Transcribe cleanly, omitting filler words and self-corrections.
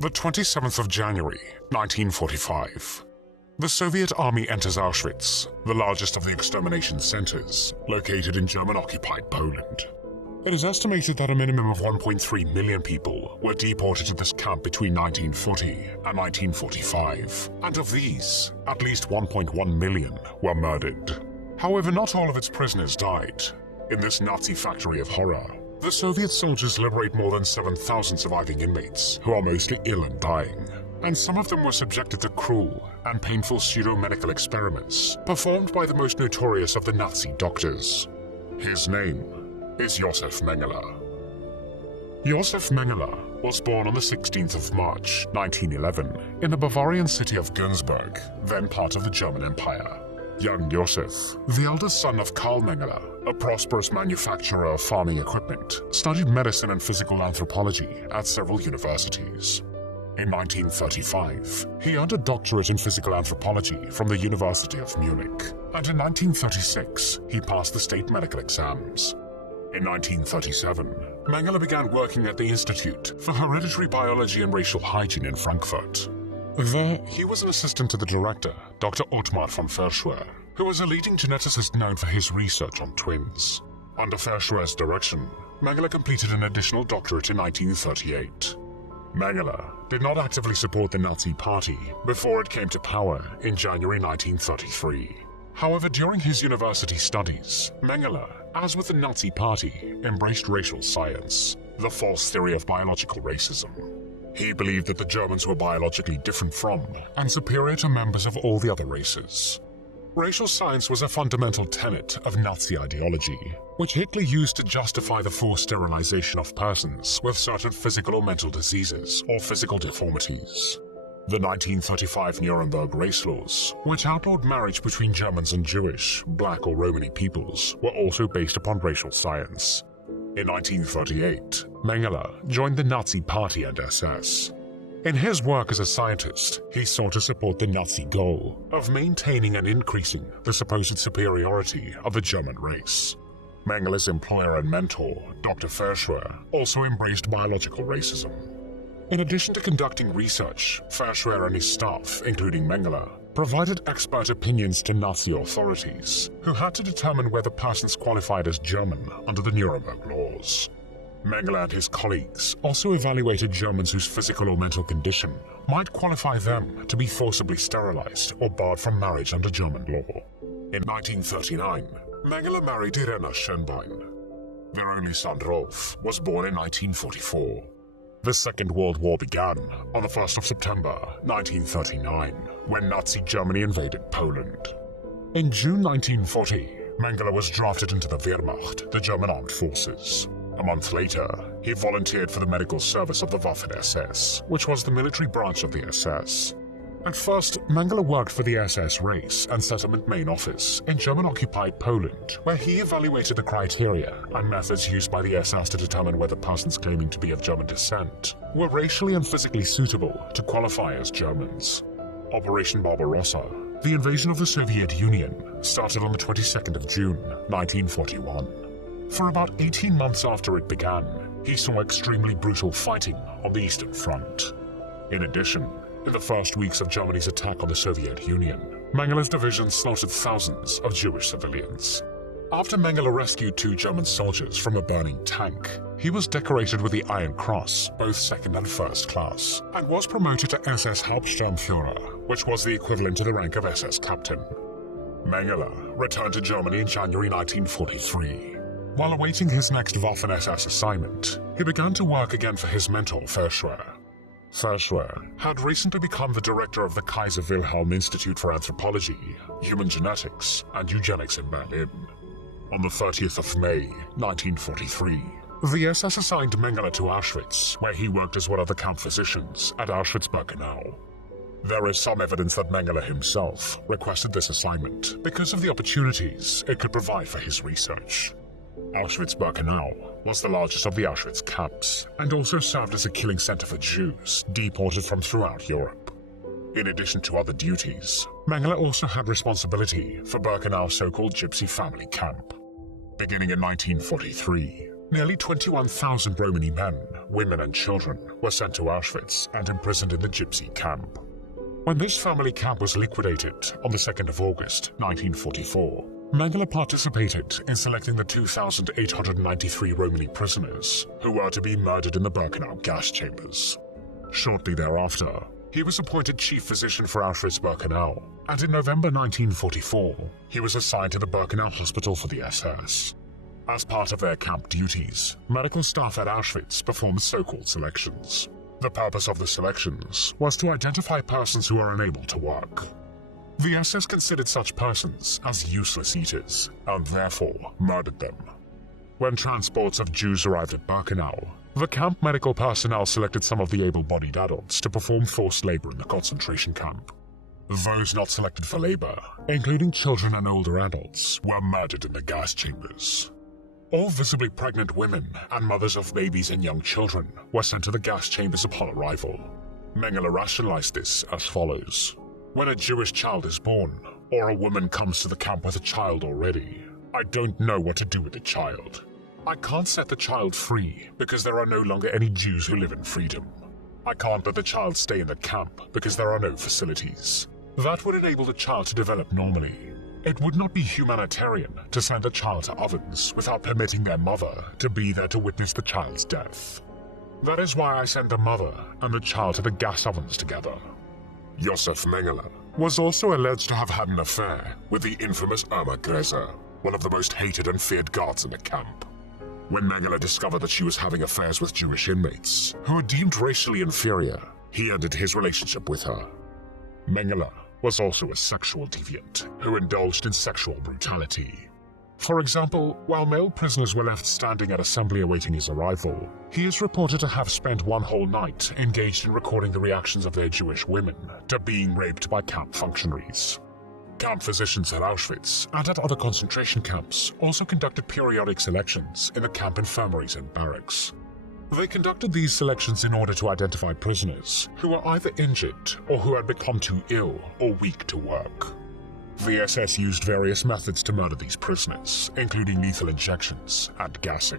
The 27th of January, 1945. The Soviet army enters Auschwitz, the largest of the extermination centers, located in German-occupied Poland. It is estimated that a minimum of 1.3 million people were deported to this camp between 1940 and 1945, and of these, at least 1.1 million were murdered. However, not all of its prisoners died. In this Nazi factory of horror, the Soviet soldiers liberate more than 7,000 surviving inmates who are mostly ill and dying, and some of them were subjected to cruel and painful pseudo-medical experiments performed by the most notorious of the Nazi doctors. His name is Josef Mengele. Josef Mengele was born on the 16th of March, 1911, in the Bavarian city of Günzburg, then part of the German Empire. Young Josef, the eldest son of Karl Mengele, a prosperous manufacturer of farming equipment, studied medicine and physical anthropology at several universities. In 1935, he earned a doctorate in physical anthropology from the University of Munich, and in 1936, he passed the state medical exams. In 1937, Mengele began working at the Institute for Hereditary Biology and Racial Hygiene in Frankfurt. There, he was an assistant to the director, Dr. Ottmar von Verschwer, who was a leading geneticist known for his research on twins. Under Verschwer's direction, Mengele completed an additional doctorate in 1938. Mengele did not actively support the Nazi Party before it came to power in January 1933. However, during his university studies, Mengele, as with the Nazi Party, embraced racial science, the false theory of biological racism. He believed that the Germans were biologically different from and superior to members of all the other races. Racial science was a fundamental tenet of Nazi ideology, which Hitler used to justify the forced sterilization of persons with certain physical or mental diseases or physical deformities. The 1935 Nuremberg race laws, which outlawed marriage between Germans and Jewish, Black or Romani peoples, were also based upon racial science. In 1938, Mengele joined the Nazi Party and SS. In his work as a scientist, he sought to support the Nazi goal of maintaining and increasing the supposed superiority of the German race. Mengele's employer and mentor, Dr. Verschwer, also embraced biological racism. In addition to conducting research, Verschwer and his staff, including Mengele, provided expert opinions to Nazi authorities, who had to determine whether persons qualified as German under the Nuremberg laws. Mengele and his colleagues also evaluated Germans whose physical or mental condition might qualify them to be forcibly sterilized or barred from marriage under German law. In 1939, Mengele married Irena Schönbein. Their only son Rolf was born in 1944. The Second World War began on the 1st of September 1939, when Nazi Germany invaded Poland. In June 1940, Mengele was drafted into the Wehrmacht, the German armed forces. A month later, he volunteered for the medical service of the Waffen-SS, which was the military branch of the SS. At first, Mengele worked for the SS Race and Settlement Main Office in German-occupied Poland, where he evaluated the criteria and methods used by the SS to determine whether persons claiming to be of German descent were racially and physically suitable to qualify as Germans. Operation Barbarossa, the invasion of the Soviet Union, started on the 22nd of June, 1941. For about 18 months after it began, he saw extremely brutal fighting on the Eastern Front. In addition, in the first weeks of Germany's attack on the Soviet Union, Mengele's division slaughtered thousands of Jewish civilians. After Mengele rescued 2 German soldiers from a burning tank, he was decorated with the Iron Cross, both second and first class, and was promoted to SS Hauptsturmführer, which was the equivalent to the rank of SS Captain. Mengele returned to Germany in January 1943. While awaiting his next Waffen-SS assignment, he began to work again for his mentor, Verschwer. Verschwer had recently become the director of the Kaiser Wilhelm Institute for Anthropology, Human Genetics, and Eugenics in Berlin. On the 30th of May, 1943, the SS assigned Mengele to Auschwitz, where he worked as one of the camp physicians at Auschwitz-Birkenau. There is some evidence that Mengele himself requested this assignment because of the opportunities it could provide for his research. Auschwitz-Birkenau was the largest of the Auschwitz camps and also served as a killing center for Jews deported from throughout Europe. In addition to other duties, Mengele also had responsibility for Birkenau's so-called Gypsy family camp. Beginning in 1943, Nearly 21,000 Romani men, women and children were sent to Auschwitz and imprisoned in the Gypsy camp. When this family camp was liquidated on the 2nd of August 1944, Mengele participated in selecting the 2,893 Romani prisoners who were to be murdered in the Birkenau gas chambers. Shortly thereafter, he was appointed chief physician for Auschwitz-Birkenau, and in November 1944, he was assigned to the Birkenau Hospital for the SS. As part of their camp duties, medical staff at Auschwitz performed so-called selections. The purpose of the selections was to identify persons who are unable to work. The SS considered such persons as useless eaters, and therefore murdered them. When transports of Jews arrived at Birkenau, the camp medical personnel selected some of the able-bodied adults to perform forced labor in the concentration camp. Those not selected for labor, including children and older adults, were murdered in the gas chambers. All visibly pregnant women and mothers of babies and young children were sent to the gas chambers upon arrival. Mengele rationalized this as follows. When a Jewish child is born, or a woman comes to the camp with a child already, I don't know what to do with the child. I can't set the child free because there are no longer any Jews who live in freedom. I can't let the child stay in the camp because there are no facilities. That would enable the child to develop normally. It would not be humanitarian to send the child to ovens without permitting their mother to be there to witness the child's death. That is why I send the mother and the child to the gas ovens together. Josef Mengele was also alleged to have had an affair with the infamous Irma Gräser, one of the most hated and feared guards in the camp. When Mengele discovered that she was having affairs with Jewish inmates, who were deemed racially inferior, he ended his relationship with her. Mengele was also a sexual deviant who indulged in sexual brutality. For example, while male prisoners were left standing at assembly awaiting his arrival, he is reported to have spent one whole night engaged in recording the reactions of their Jewish women to being raped by camp functionaries. Camp physicians at Auschwitz and at other concentration camps also conducted periodic selections in the camp infirmaries and barracks. They conducted these selections in order to identify prisoners who were either injured or who had become too ill or weak to work. The SS used various methods to murder these prisoners, including lethal injections and gassing.